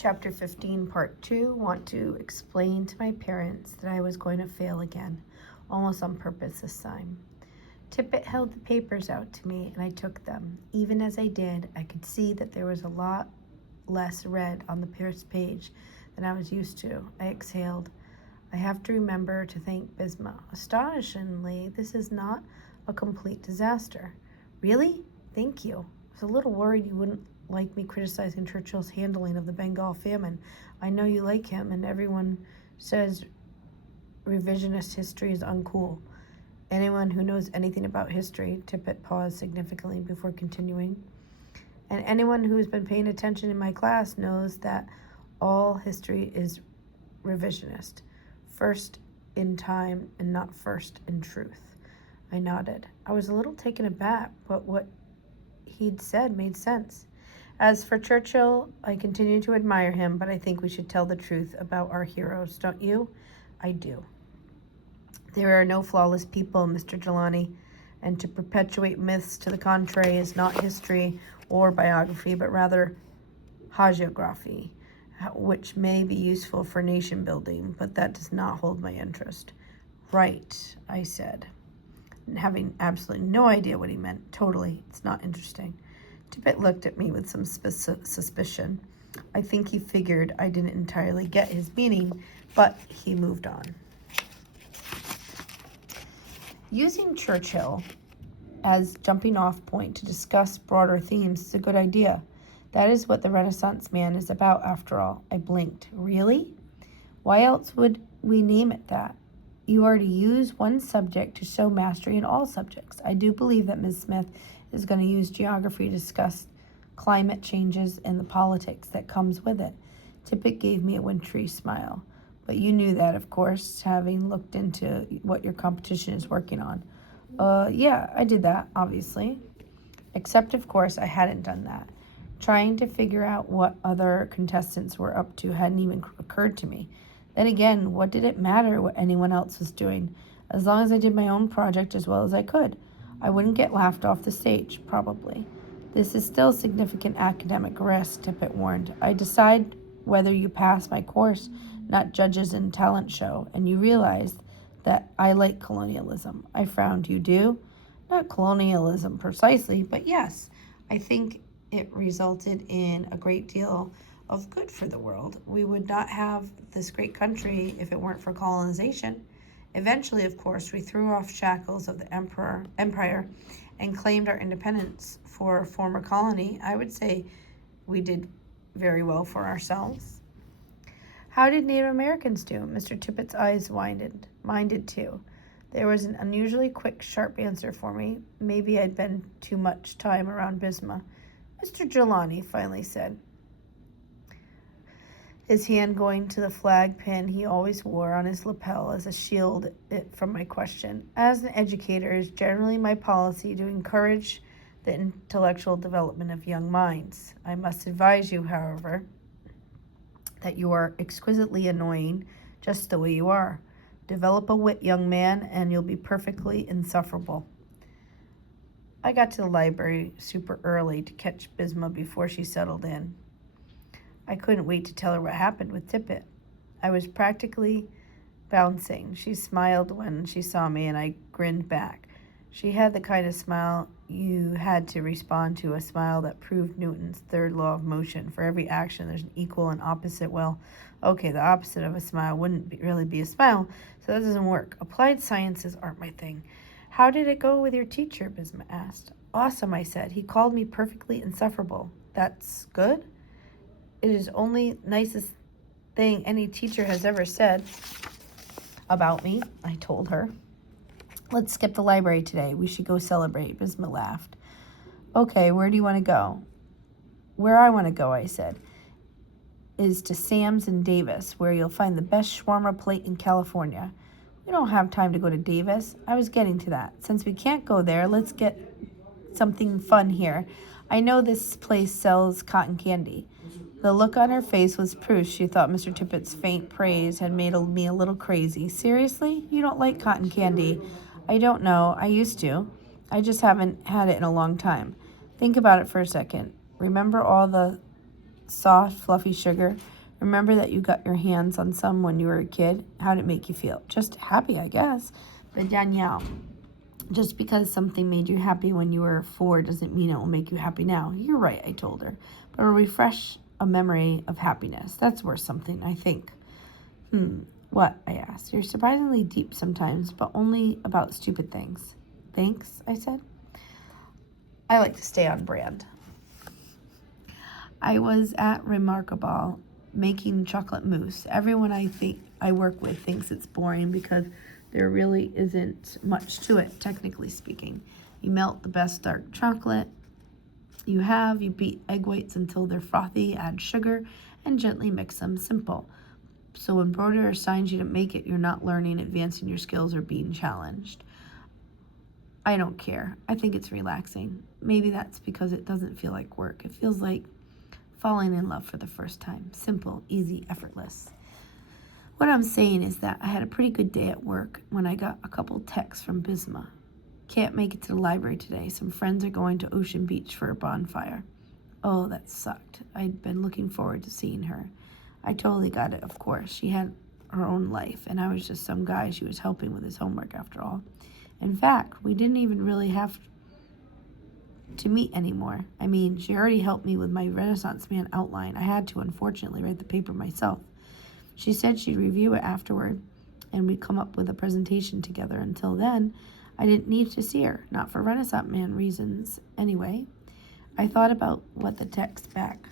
Chapter 15, Part 2. Want to explain to my parents that I was going to fail again, almost on purpose this time. Tippett held the papers out to me, and I took them. Even as I did, I could see that there was a lot less red on the first page than I was used to. I exhaled. I have to remember to thank Bisma. Astonishingly, this is not a complete disaster. Really? Thank you. I was a little worried you wouldn't like me criticizing Churchill's handling of the Bengal famine. I know you like him, and everyone says revisionist history is uncool. Anyone who knows anything about history, Tippett paused significantly before continuing, and anyone who's been paying attention in my class knows that all history is revisionist. First in time and not first in truth. I nodded. I was a little taken aback, but what he'd said made sense. As for Churchill, I continue to admire him, but I think we should tell the truth about our heroes, don't you? I do. There are no flawless people, Mr. Jelani, and to perpetuate myths to the contrary is not history or biography, but rather hagiography, which may be useful for nation building, but that does not hold my interest. Right, I said, having absolutely no idea what he meant. Totally, it's not interesting. Tippett looked at me with some suspicion. I think he figured I didn't entirely get his meaning, but he moved on. Using Churchill as jumping off point to discuss broader themes is a good idea. That is what the Renaissance man is about, after all. I blinked. Really? Why else would we name it that? You are to use one subject to show mastery in all subjects. I do believe that Ms. Smith is going to use geography to discuss climate changes and the politics that comes with it. Tippett gave me a wintry smile. But you knew that, of course, having looked into what your competition is working on. Yeah, I did that, obviously. Except, of course, I hadn't done that. Trying to figure out what other contestants were up to hadn't even occurred to me. Then again, what did it matter what anyone else was doing? As long as I did my own project as well as I could. I wouldn't get laughed off the stage, probably. This is still significant academic risk, Tippett warned. I decide whether you pass my course, not judges and talent show, and you realize that I like colonialism. I frowned. You do? Not colonialism precisely, but yes, I think it resulted in a great deal of good for the world. We would not have this great country if it weren't for colonization. Eventually, of course, we threw off shackles of the empire and claimed our independence for a former colony. I would say we did very well for ourselves. How did Native Americans do? Mr. Tippett's eyes widened. Mine did too. There was an unusually quick, sharp answer for me. Maybe I'd been too much time around Bisma. Mr. Jelani finally said, his hand going to the flag pin he always wore on his lapel as a shield from my question. As an educator, it is generally my policy to encourage the intellectual development of young minds. I must advise you, however, that you are exquisitely annoying just the way you are. Develop a wit, young man, and you'll be perfectly insufferable. I got to the library super early to catch Bisma before she settled in. I couldn't wait to tell her what happened with Tippett. I was practically bouncing. She smiled when she saw me, and I grinned back. She had the kind of smile you had to respond to, a smile that proved Newton's third law of motion. For every action, there's an equal and opposite. Well, okay, the opposite of a smile wouldn't really be a smile, so that doesn't work. Applied sciences aren't my thing. How did it go with your teacher? Bisma asked. Awesome, I said. He called me perfectly insufferable. That's good? It is only nicest thing any teacher has ever said about me, I told her. Let's skip the library today. We should go celebrate. Bisma laughed. Okay, where do you want to go? Where I want to go, I said, is to Sam's in Davis, where you'll find the best shawarma plate in California. We don't have time to go to Davis. I was getting to that. Since we can't go there, let's get something fun here. I know this place sells cotton candy. The look on her face was proof she thought Mr. Tippett's faint praise had made me a little crazy. Seriously? You don't like cotton candy? I don't know. I used to. I just haven't had it in a long time. Think about it for a second. Remember all the soft, fluffy sugar. Remember that you got your hands on some when you were a kid? How'd it make you feel? Just happy, I guess. But Danielle, just because something made you happy when you were 4 doesn't mean it will make you happy now. You're right, I told her. But refresh a memory of happiness. That's worth something, I think. What? I asked. You're surprisingly deep sometimes, but only about stupid things. Thanks, I said. I like to stay on brand. I was at Remarkable making chocolate mousse. Everyone I work with thinks it's boring because there really isn't much to it, technically speaking. You melt the best dark chocolate you have, you beat egg whites until they're frothy, add sugar, and gently mix them. Simple. So when Broder assigns you to make it, you're not learning, advancing your skills, or being challenged. I don't care. I think it's relaxing. Maybe that's because it doesn't feel like work. It feels like falling in love for the first time. Simple, easy, effortless. What I'm saying is that I had a pretty good day at work when I got a couple texts from Bisma. Can't make it to the library today. Some friends are going to Ocean Beach for a bonfire. Oh, that sucked. I'd been looking forward to seeing her. I totally got it, of course. She had her own life, and I was just some guy she was helping with his homework after all. In fact, we didn't even really have to meet anymore. I mean, she already helped me with my Renaissance Man outline. I had to, unfortunately, write the paper myself. She said she'd review it afterward, and we'd come up with a presentation together. Until then, I didn't need to see her, not for Renaissance Man reasons. Anyway, I thought about what the text back